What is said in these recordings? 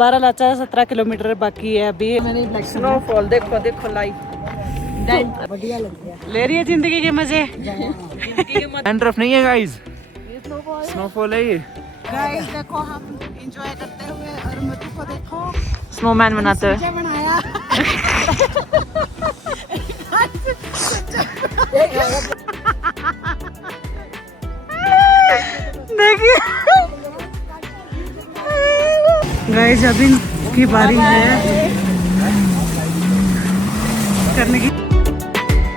Baralacha 17 kilometre बाकी है अभी। स्नोफॉल देखो देखो लाइव बढ़िया लग गया। ले रही है जिंदगी के मजे। तरफ नहीं है गाइस, स्नोफॉल है ये। गाइस देखो हम एंजॉय करते हुए और मटू को देखो स्नोमैन बनाते हुए। क्या बनाया। देखिए गाइस अभी की बारी है करने की।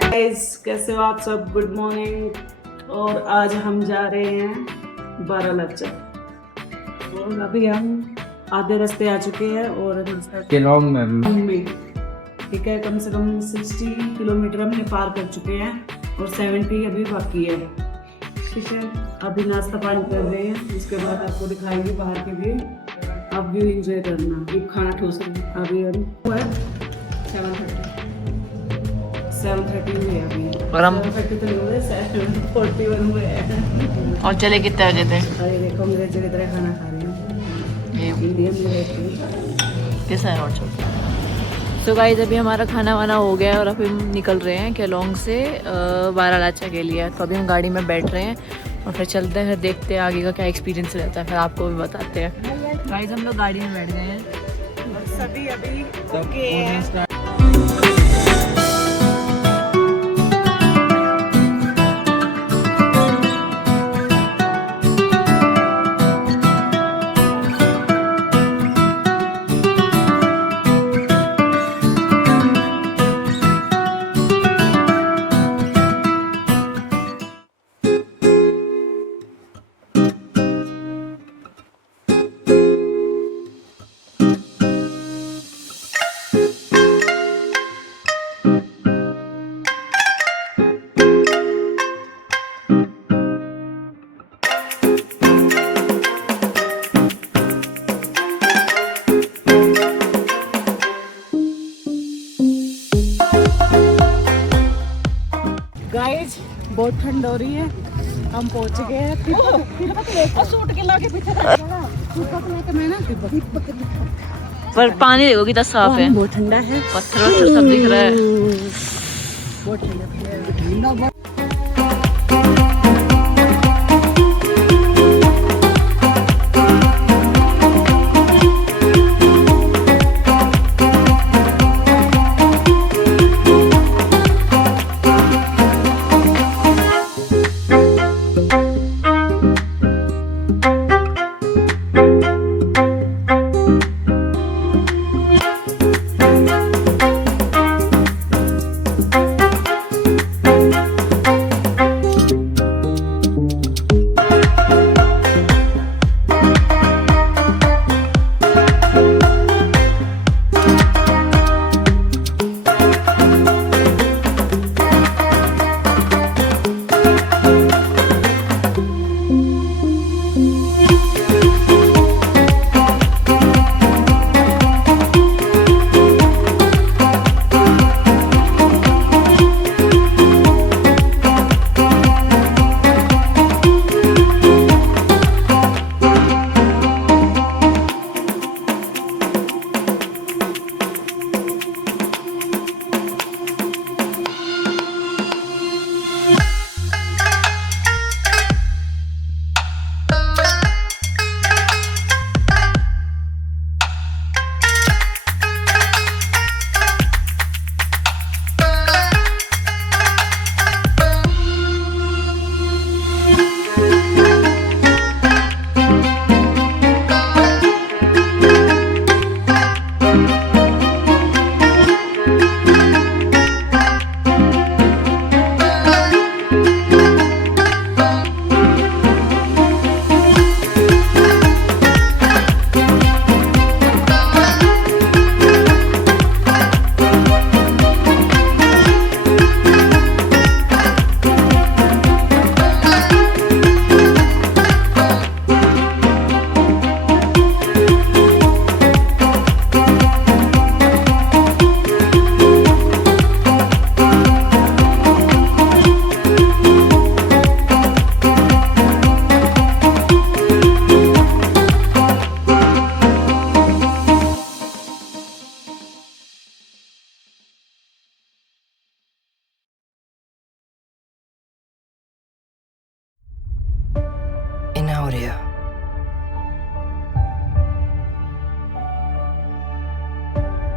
गाइस कैसे हो आप सब, गुड मॉर्निंग। और आज हम जा रहे हैं बारालाचा और अभी हम आधे रास्ते आ चुके हैं और केलोंग में ठीक है, कम से कम 60 किलोमीटर हमने पार कर चुके हैं और 70 अभी बाकी है। ठीक है, अभी नाश्ता पानी कर रहे हैं, उसके बाद आपको दिखाएंगे बाहर के भी, आप भी इंजॉय करना। ये खाना ठोस अभी हम 7:30 हुए अभी और हम 7:30 तो नहीं हुए, 7:41 हुए हैं। और चले कितने बजे थे? अरे देखो मेरे जगह तरह खाना खा रहे हैं इंडियन में रहते कैसा है रोड शो? सो गाइस अभी हमारा खाना वाना हो गया है और अभी हम निकल रहे हैं केलोंग से बारालाचा के लिए। तो अभी हम गाड़ी में बैठ रहे हैं और फिर चलते हैं, देखते हैं आगे का क्या एक्सपीरियंस रहता है, फिर आपको भी बताते हैं। गाइस हम लोग गाड़ी में बैठ गए हैं और सभी अभी ओके हैं। गाइस बहुत ठंड हो रही है, हम पहुंच गए हैं। सूट के लाके पीछे पर पानी देखो कितना साफ है, बहुत ठंडा है, पत्थर वत्थर सब दिख रहा है। बहुत ठंडा।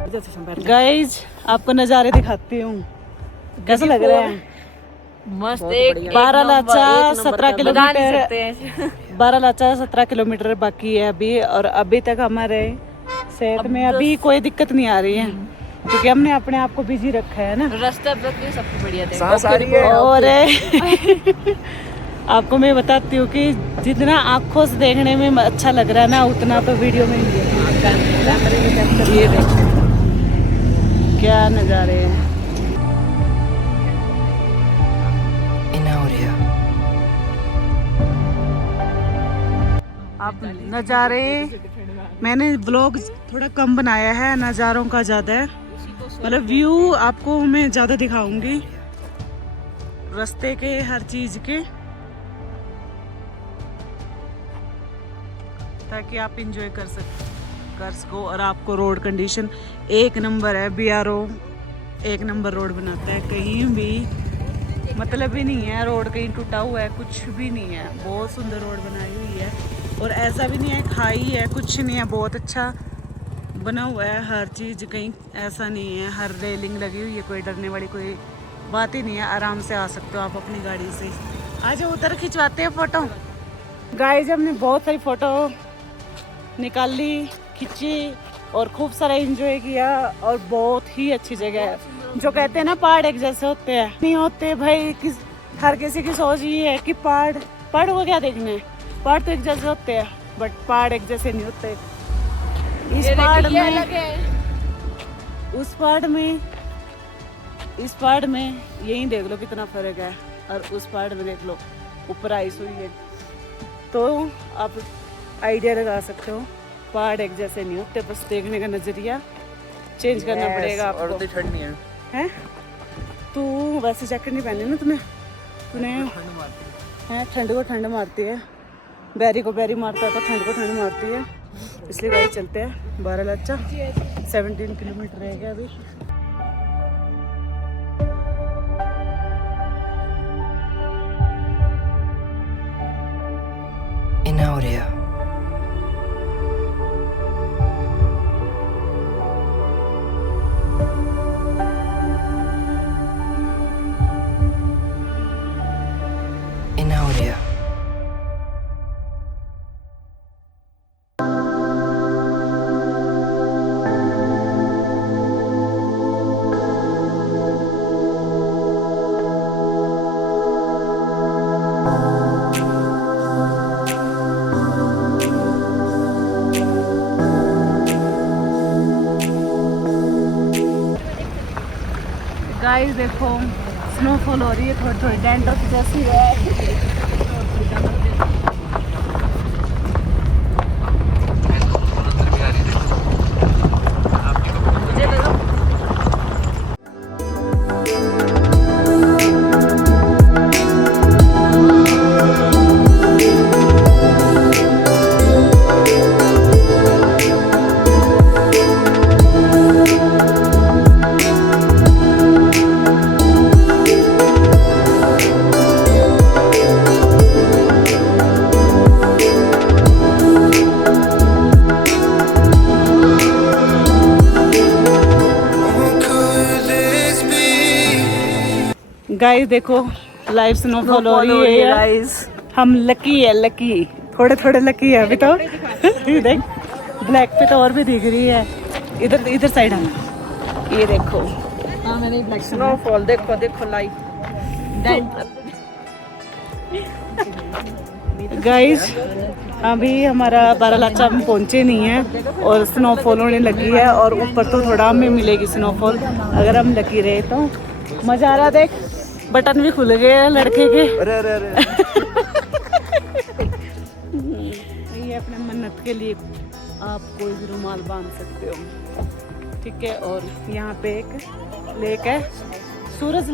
गाइज आपको नज़ारे दिखाती हूँ, कैसा लग रहा है? मस्त एक 12 लाचा 17 किलोमीटर, सकते हैं 12 लाचा 17 किलोमीटर बाकी है अभी। और अभी तक हमारे सेहत में अभी कोई दिक्कत नहीं आ रही है, क्योंकि हमने अपने आप को बिजी रखा है ना। रास्ता पे सबसे बढ़िया थे। और आपको मैं बताती हूँ कि जितना आँखों से देखने में अच्छा लग रहा है ना, उतना तो वीडियो में नहीं है। ये देखो क्या नज़ारे हैं। आप नज़ारे, मैंने ब्लॉग थोड़ा कम बनाया है, नज़ारों का ज़्यादा है, मतलब व्यू आपको मैं ज़्यादा दिखाऊंगी रास्ते के, हर चीज़ के, ताकि आप इंजॉय कर सको। और आपको रोड कंडीशन एक नंबर है। BRO एक नंबर रोड बनाता है, कहीं भी मतलब ही नहीं है रोड कहीं टूटा हुआ है, कुछ भी नहीं है। बहुत सुंदर रोड बनाई हुई है, और ऐसा भी नहीं है खाई है, कुछ नहीं है, बहुत अच्छा बना हुआ है हर चीज़। कहीं ऐसा नहीं है, हर रेलिंग लगी हुई है, कोई डरने वाली कोई बात ही नहीं है। आराम से आ सकते हो आप अपनी गाड़ी से। आज उधर खिंचवाते हैं फ़ोटो। गाइस हमने बहुत सारी फ़ोटो निकाल ली, खींची और खूब सारा एंजॉय किया, और बहुत ही अच्छी जगह है। जो कहते हैं ना पहाड़ एक जैसे होते हैं, नहीं होते भाई। हर किसी की सोच ये है कि पहाड़ को क्या देखने, पहाड़ तो एक जैसे होते हैं, बट पहाड़ एक जैसे नहीं होते। इस पहाड़ में, उस पहाड़ में, इस पहाड़ में यही देख लो कितना फर्क है, और उस पहाड़ में देख लो ऊपर आइस हुई है, तो आप आइडिया लगा सकते हो। पहाड़ एक जैसे नहीं होते, बस देखने का नजरिया चेंज करना पड़ेगा आपको। और ठंड नहीं है, हैं? तू वैसे जैकेट नहीं पहनी ना तूने हैं? ठंड को ठंड मारती है, बैरी को बैरी मारता है, तो ठंड को ठंड मारती है। इसलिए गाड़ी चलते हैं 12 लाचा, 17 किलोमीटर रह गया अभी। गाइस देखो स्नोफॉल हो रही है, थोड़ी थोड़ी डैंड्रफ जैसी है। गाइस देखो लाइव स्नोफॉल हो रही है गाइस। हम लकी है, लकी, थोड़े थोड़े लकी है अभी तो। देख ब्लैक पे तो और भी दिख रही है, इधर इधर साइड हम, ये देखो। हाँ मैंने ब्लैक स्नोफॉल देखो, देखो लाइव। गाइस अभी हमारा 12 लाचा हम पहुंचे नहीं है, और स्नोफॉल होने लगी है, और ऊपर तो थोड़ा हमें मिलेगी स्नोफॉल अगर हम लकी रहे तो। मजा आ रहा, देख बटन भी खुल गए हैं लड़के के। अरे अरे अरे ये अपने मन्नत के लिए आप कोई भी रुमाल बांध सकते हो, ठीक है। और यहाँ पे एक लेक है, सूरज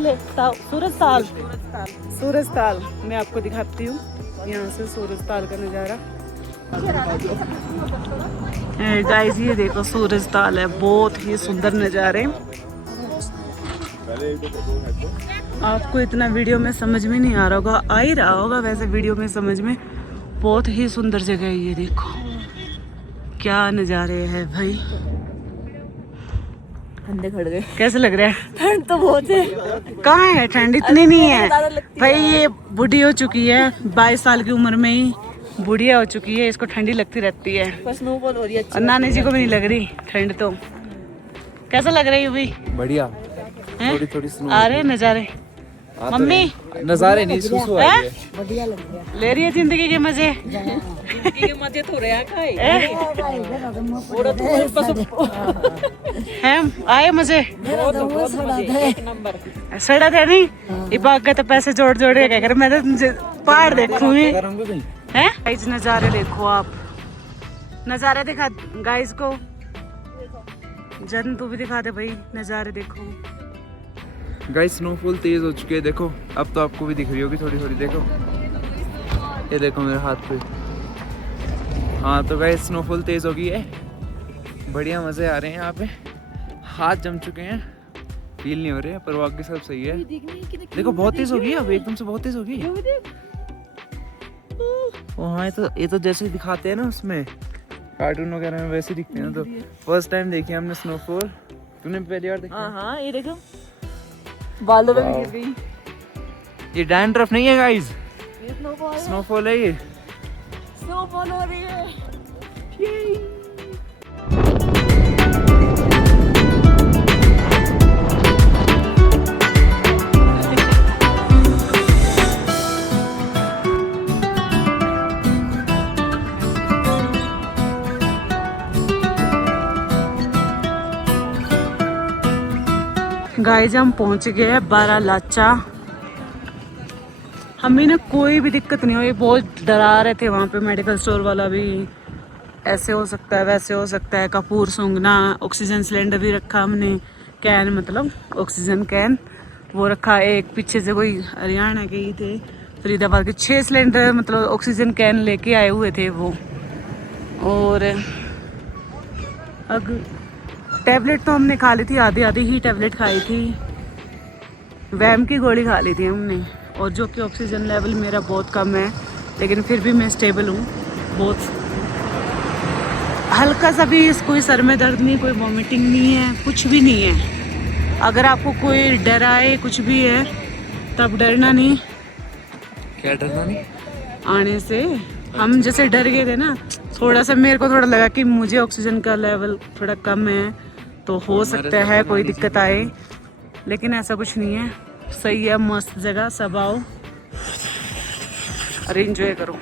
ताल मैं आपको दिखाती हूँ यहाँ से सूरज ताल का नज़ारा। गाइस ये देखो सूरज ताल है, बहुत ही सुंदर नज़ारे। आपको इतना वीडियो में समझ में नहीं आ रहा होगा, आ ही रहा होगा वैसे वीडियो में समझ में। बहुत ही सुंदर जगह है ये, देखो क्या नज़ारे हैं भाई। ठंडे खड़ गए। कैसे लग रहा है? ठंड तो बहुत है। कहाँ है ठंड? इतनी नहीं है ज्यादा लगती भाई। ये बूढ़ी हो चुकी है, 22 साल की उम्र में ही बुढ़िया हो चुकी है, इसको ठंडी लगती रहती है। बस स्नोफॉल हो रही है और नानी जी को भी नहीं लग रही ठंड। तो कैसा लग रहा है यूवी? बढ़िया। हैं? थोड़ी थोड़ी आ रहे नजारे? मम्मी नजारे नहीं सुसु आ रही है। बढ़िया लग गया। ले रही है जिंदगी के मजे? जिंदगी के मजे तो रहे हैं खाए। हैं आए मजे? एक नंबर। सड़ा था नहीं इबाग तो पैसे जोड़ जोड़ के क्या कर, मैं तो पहाड़ देखूंगी। हैं गाइस नजारे देखो आप, नजारे दिखा गाइस को। जन तू भी दिखा दे भाई, नजारे देखो। गाइस स्नोफॉल तेज हो चुकी है, देखो अब तो आपको भी दिख रही होगी थोड़ी थोड़ी। देखो ये देखो मेरे हाथ पे। हाँ तो गाइस स्नोफॉल तेज हो गई है, बढ़िया मजे आ रहे हैं यहाँ पे। हाथ जम चुके हैं, फील नहीं हो रहे पर बाकी सब सही है। देखो बहुत तेज हो गई अब, एकदम से बहुत तेज हो गई। हाँ ये तो जैसे दिखाते हैं ना उसमें कार्टून वगैरह में वैसे दिखते हैं। तो फर्स्ट टाइम देखी हमने स्नोफॉल। तूने पहली बार देखा? हाँ ये देखो बालों पे भी गिर गई। ये डैंड्रफ नहीं है गाइस, ये स्नोफॉल स्नोफॉल है ये। स्नोफॉल हो रही है। गाइस हम पहुंच गए हैं बारालाचा। हमें ना कोई भी दिक्कत नहीं हुई, बहुत डरा रहे थे वहाँ पे मेडिकल स्टोर वाला भी, ऐसे हो सकता है वैसे हो सकता है। कपूर सूंघना, ऑक्सीजन सिलेंडर भी रखा हमने, कैन मतलब ऑक्सीजन कैन वो रखा। एक पीछे से कोई हरियाणा के ही थे फरीदाबाद के, 6 सिलेंडर मतलब ऑक्सीजन कैन लेके आए हुए थे वो। और अब टैबलेट तो हमने खा ली थी, आधी आधी ही टैबलेट खाई थी। वैम की गोली खा ली थी हमने, और जो कि ऑक्सीजन लेवल मेरा बहुत कम है, लेकिन फिर भी मैं स्टेबल हूँ बहुत। हल्का सा भी कोई सर में दर्द नहीं, कोई वॉमिटिंग नहीं है, कुछ भी नहीं है। अगर आपको कोई डराए कुछ भी है तब डरना नहीं। क्या डरना नहीं? आने से हम जैसे डर गए थे ना, थोड़ा सा मेरे को थोड़ा लगा कि मुझे ऑक्सीजन का लेवल थोड़ा कम है, तो हो सकता है कोई दिक्कत आए, लेकिन ऐसा कुछ नहीं है। सही है, मस्त जगह, सब आओ और एंजॉय करो।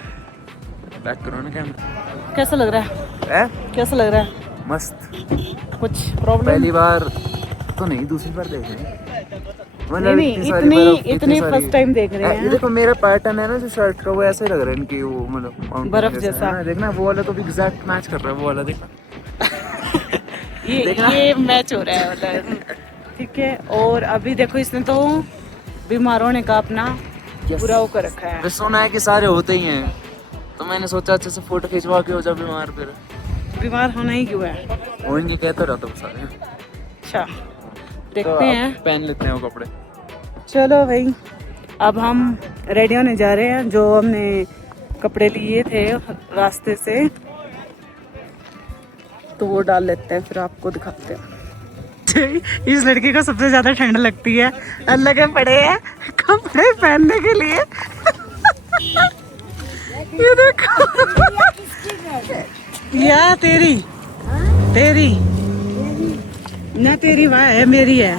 बैक करो ना कैमरा। कैसा लग रहा है? कैसा लग रहा है? मस्त। कुछ प्रॉब्लम? पहली बार तो नहीं, दूसरी बार देख रहे हैं। नहीं, इतनी फर्स्ट टाइम देख रहे ये हैं। देखो मेरा पैटर्न है ना जो शर्ट का, वो ऐसे ही लग रहा है इनकी, वो मतलब बर्फ जैसा है। देखना वो वाला तो भी एग्जैक्ट मैच कर रहा है, वो वाला देखना। ये मैच हो रहा है मतलब। ठीक है, और अभी देखो इसने तो बीमार होने का अपना पूरा वो कर रखा है। सुना है कि सारे होते ही हैं, तो मैंने सोचा अच्छे से फोटो खिंचवा के हो जा बीमार। फिर बीमार होना ही क्यों है? वो इनके कहते रहता हूँ सारे। अच्छा देखते तो हैं, पहन लेते हैं वो कपड़े। चलो भाई अब हम रेडी होने जा रहे हैं। जो हमने कपड़े लिए थे रास्ते से, तो वो डाल लेते हैं, फिर आपको दिखाते हैं। इस लड़की को सबसे ज्यादा ठंड लगती है, अल्लाह के पड़े हैं कपड़े पहनने के लिए। ये देखो या तेरी ना, तेरी वाह है, मेरी है।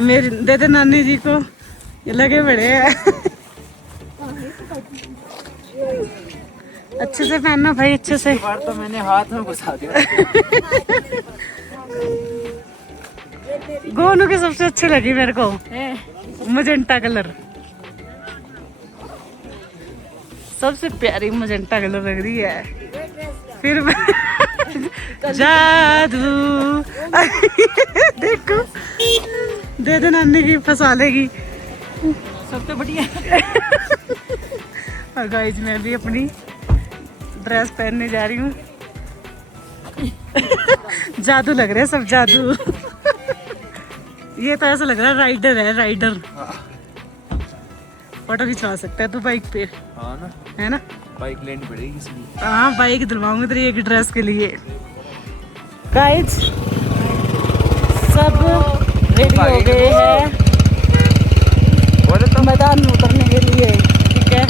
मेरी दे दे नानी जी को, ये लगे बड़े हैं। अच्छे से पहनना भाई, अच्छे से। बार तो मैंने हाथ में घुसा दिया। गोनू की सबसे अच्छी लगी मेरे को, मजेंटा कलर। सबसे प्यारी मजेंटा कलर लग रही है। फिर जादू देखो, दे दे नानी की, फंसा लेगी। सबसे बढ़िया। और गाइस मैं भी अपनी ड्रेस पहनने जा रही हूँ। जादू लग रहा है सब, जादू। ये तो ऐसा लग रहा है राइडर है, राइडर। फोटो खिंचवा सकता है तू बाइक पे, हाँ ना, है ना? बाइक लेनी पड़ेगी इसलिए। हाँ बाइक दिलवाऊंगी तेरी एक ड्रेस के लिए। गाइस सब रेडी हो गए हैं मैदान में उतरने के लिए, ठीक है।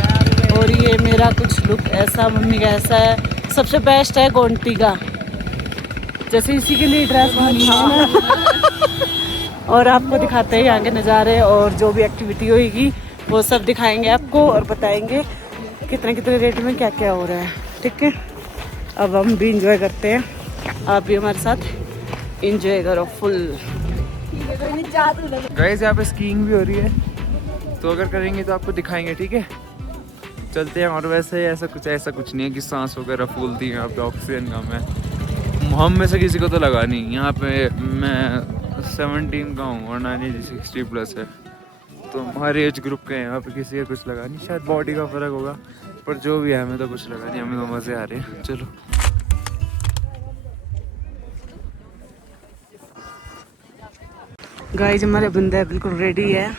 और ये मेरा कुछ लुक ऐसा, मम्मी का ऐसा है। सबसे बेस्ट है गोंटी का, जैसे इसी के लिए ड्रेस बनी है ना। और आपको दिखाते हैं यहाँ के नज़ारे और जो भी एक्टिविटी होगी वो सब दिखाएंगे आपको और बताएंगे कितने कितने रेट में क्या क्या हो रहा है, ठीक है। अब हम भी इंजॉय करते हैं, आप भी हमारे साथ इंजॉय करो फुल। गाइस यहाँ पे स्कीइंग भी हो रही है, तो अगर करेंगे तो आपको दिखाएंगे, ठीक है। चलते हैं। और वैसे ऐसा कुछ नहीं है कि सांस वगैरह फूलती है, यहाँ पे ऑक्सीजन कम है। हम में से किसी को तो लगा नहीं। यहाँ पे मैं 17 का हूँ और नानी जी 60+ है, तो हमारे एज ग्रुप के हैं। यहाँ पे किसी का कुछ लगा नहीं, शायद बॉडी का फ़र्क होगा, पर जो भी है हमें तो कुछ लगा नहीं, हमें तो मज़े आ रहे हैं। चलो गाइस हमारे बंदा बिल्कुल रेडी है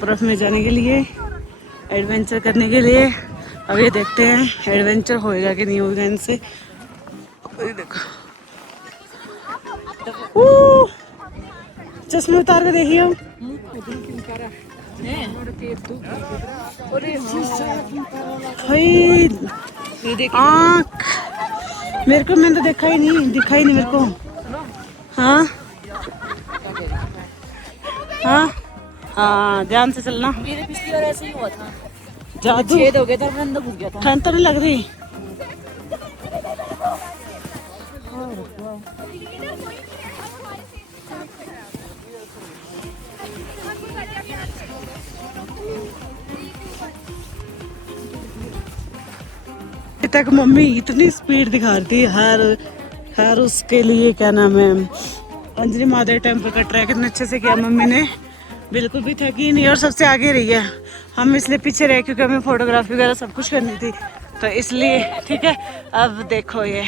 बर्फ में जाने के लिए, एडवेंचर करने के लिए। अब ये देखते हैं एडवेंचर होएगा कि नहीं होएगा इनसे। ये देखो, चश्मे उतार के देखिए। आँख मेरे को, मैंने तो दिखा ही नहीं मेरे को। हाँ हाँ हाँ, ध्यान से चलना। मेरे पिछली बार ऐसे ही हुआ था, जादू छेद हो गया था, मैं अंदर घुस गया था। ठंड तो नहीं लग रही? तक मम्मी इतनी स्पीड दिखा रही थी हर उसके लिए, क्या नाम है, अंजलि महादेव टेम्पल का ट्रैक इतने अच्छे से किया मम्मी ने, बिल्कुल भी थकी नहीं और सबसे आगे रही है। हम इसलिए पीछे रहे क्योंकि हमें फोटोग्राफी वगैरह सब कुछ करनी थी, तो इसलिए, ठीक है। अब देखो ये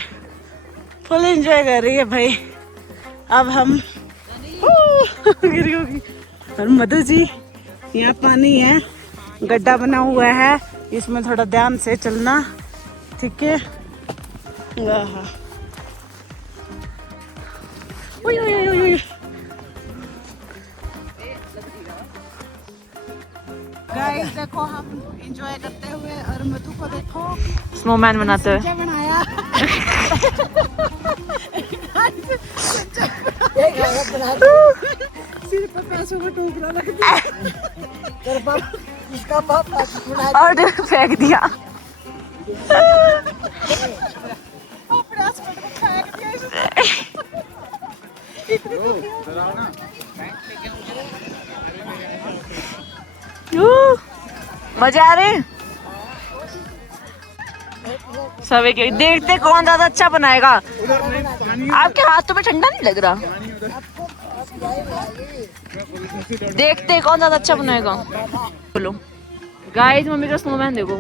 फुल एंजॉय कर रही है भाई। अब हम गिर गई। और मधु जी, यहाँ पानी है, गड्ढा बना हुआ है, इसमें थोड़ा ध्यान से चलना, ठीक है। गाइस देखो हम एंजॉय करते हुए, और मधु को देखो स्नोमैन बनाते हुए। क्या बनाया। सिर पर पैसों का टोकरा रख दिया और फेंक दिया। मजा आ रहे। सब एक देखते कौन ज्यादा अच्छा बनाएगा। आपके हाथों में ठंडा नहीं लग रहा? देखते कौन ज्यादा अच्छा बनाएगा। बोलो गाइस, मम्मी का स्नोमैन देखो।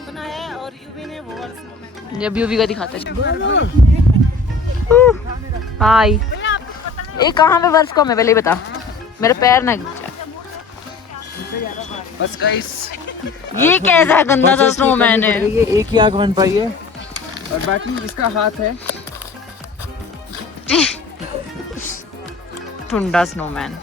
बनाया और यूवी ने वो वाला स्नोमैन। जब यूवी का दिखाता है। हाय, ये कहाँ पे बर्फ कम है पहले ही बता, मेरे पैर ना गिर जाए। बस गाइस, ये कैसा गंदा सा स्नोमैन है। ये एक ही आग बन पाई है और बाकी इसका हाथ है। ठुंडा स्नोमैन।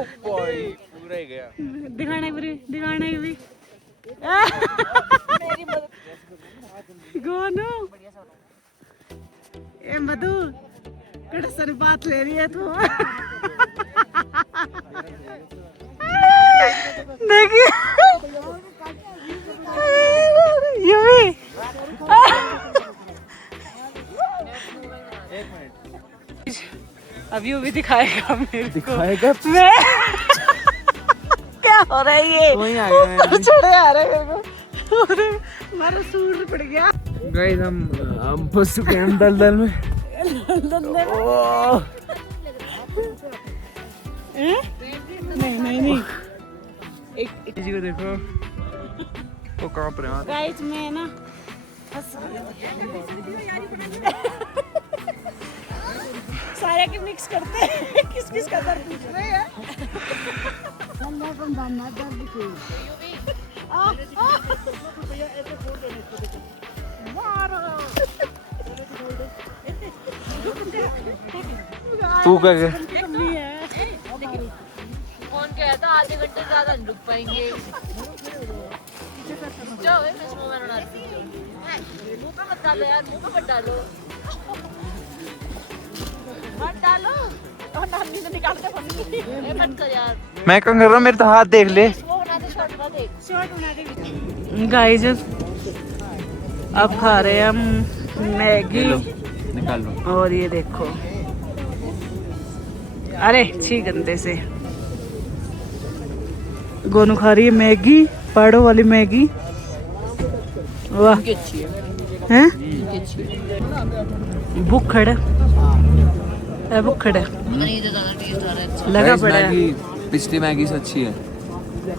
पूरा ही गया। दिखाना भी गोनू, ए मधु कड़ा सारी बात ले रही है तू। देखिए यूवी, अब यूवी दिखाएगा मेरे को। दिखाएगा? मैं क्या हो रहा है ये? वहीं आ गया मैं। चढ़े आ रहे हैं मेरे को, अरे हमारा सूट पड़ गया। गाइस हम फंस चुके हैं दलदल में। नहीं, एक जी को देखो वो कहाँ पर है। गाइस में ना सारे के मिक्स करते हैं। किस किस का दर्द पूछ रहे हैं। तू क्या गया? कौन कह था आधे घंटे ज्यादा नहीं रुक पाएंगे। जाओ मैं इसमें मैं बना रही हूं। मुंह पे मत डालो यार, मुंह पे मत डालो, मत डालो। और नानी ने निकाल के फोन मत कर यार। मैं क्या कर रहा हूँ, मेरे तो हाथ देख ले। वो बना दे, शॉर्ट बना दे, शॉर्ट बना दे। गाइस अब खा रहे हैं हम मैगी। निकाल लो। और ये देखो, अरे छी गंदे से। गोनू खा रही है मैगी, पहाड़ों वाली मैगी। वाह अच्छी है, हैं अच्छी है। भूखड़ है, भूखड़ है, नहीं तो ज्यादा टेस्ट आ रहा है। अच्छा लगा पड़ा है। मैगी पिछली मैगी से अच्छी है।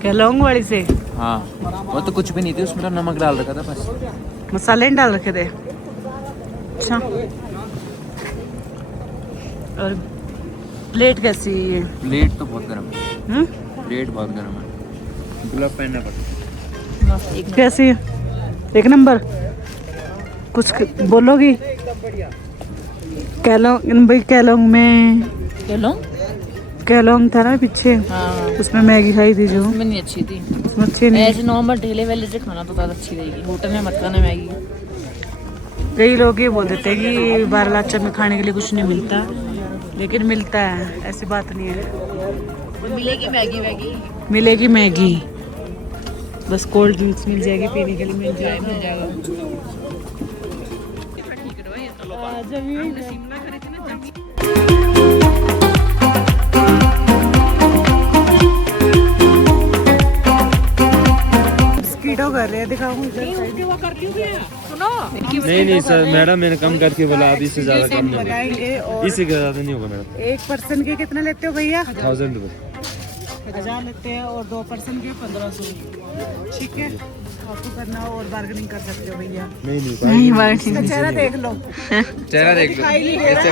क्या लौंग वाली से? हाँ वो तो कुछ भी नहीं थी, उसमें तो नमक डाल रखा था बस। मसाले नहीं डाल रखे थे। अच्छा, और प्लेट कैसी है? प्लेट तो बहुत गर्म है। प्लेट बहुत गर्म है। गुलाब पहनना पड़ता। कैसी है? एक नंबर। कुछ बोलोगी? कैलोंग भाई, कैलोंग में चलो कैलोंग था ना पीछे, हाँ, उसमें मैगी खाई थी जो, उसमें नहीं अच्छी थी। उसमें अच्छी नहीं। ऐसे नॉर्मल ठेले वाले से खाना तो ज्यादा अच्छी रहेगी, होटल में मत खाना मैगी। कई लोग ये बोल देते हैं कि बारालाचा में खाने के लिए कुछ नहीं मिलता, लेकिन मिलता है, ऐसी बात नहीं है। मिलेगी मैगी, मैगी मिलेगी मैगी, बस कोल्ड ड्रिंक्स मिल जाएगी पीने के लिए, मिल जाएगा। स्कीडो कर रहे हैं, दिखाऊं नहीं सर मैडम, मैंने कम करके बोला, अब इससे ज्यादा कम नहीं होगा। बनाएंगे। और इससे ज्यादा नहीं होगा मैडम। एक पर्सन के कितना लेते हो भैया? 1000 रुपये। 1000 लेते हैं, और 2 पर्सन के 1500। ठीक है, आपको करना हो और बार्गेनिंग कर सकते हो भैया। नहीं इसका चेहरा देख लो, चेहरा देख लो,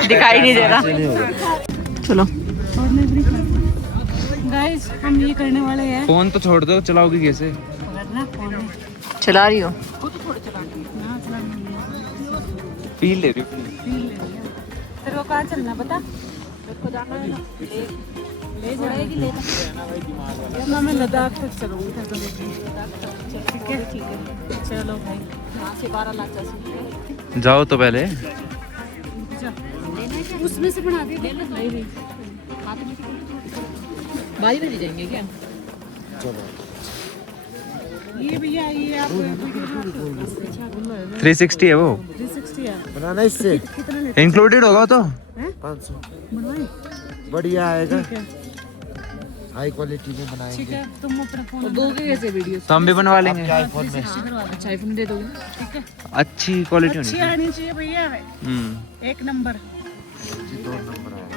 दिखाई नहीं दे रहा। नहीं होगा। चलो गाइस, हम ये करने वाले हैं। फोन तो छोड़ दो, चलाओगी कैसे? चला रही हो? पी ले रही हूँ। तेरे को कहाँ चलना पता? तेरे को जाना है ना, ले जाएगी, ले जा। मैं लद्दाख तक चलूँगी तेरे को लेके। ठीक है, ठीक है, चलो भाई। यहाँ से 12 लाख जाओ तो पहले। उसमें से बना दे। बाजी में जाएंगे क्या? ये भैया, ये आप 360 है वो, 360 है। बनाना इससे कितना लेते इंक्लूडेड होगा तो। 500 बनवाए? बढ़िया आएगा, ठीक है, हाई क्वालिटी में बनाएंगे। ठीक है। तुम अपना फोन दोगे कैसे वीडियो? तो हम भी बनवा लेंगे। आईफोन में अच्छा आईफोन दे दोगे ना? ठीक है, अच्छी क्वालिटी होनी अच्छी चाहिए। आनी चाहिए भैया, एक नंबर। 2 नंबर आएगा।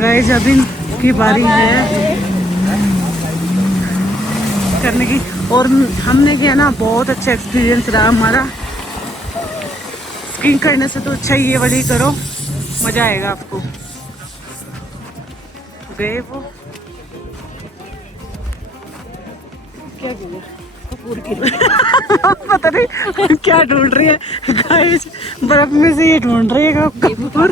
गाइस, अभी की बारी है। करने की। और हमने किया ना, बहुत अच्छा एक्सपीरियंस रहा हमारा। स्कीइंग करने से तो अच्छा ये वाली करो, मज़ा आएगा आपको। गए वो क्या पता नहीं क्या ढूंढ रही है गाइस, बर्फ में से ये ढूंढ रही है कपूर।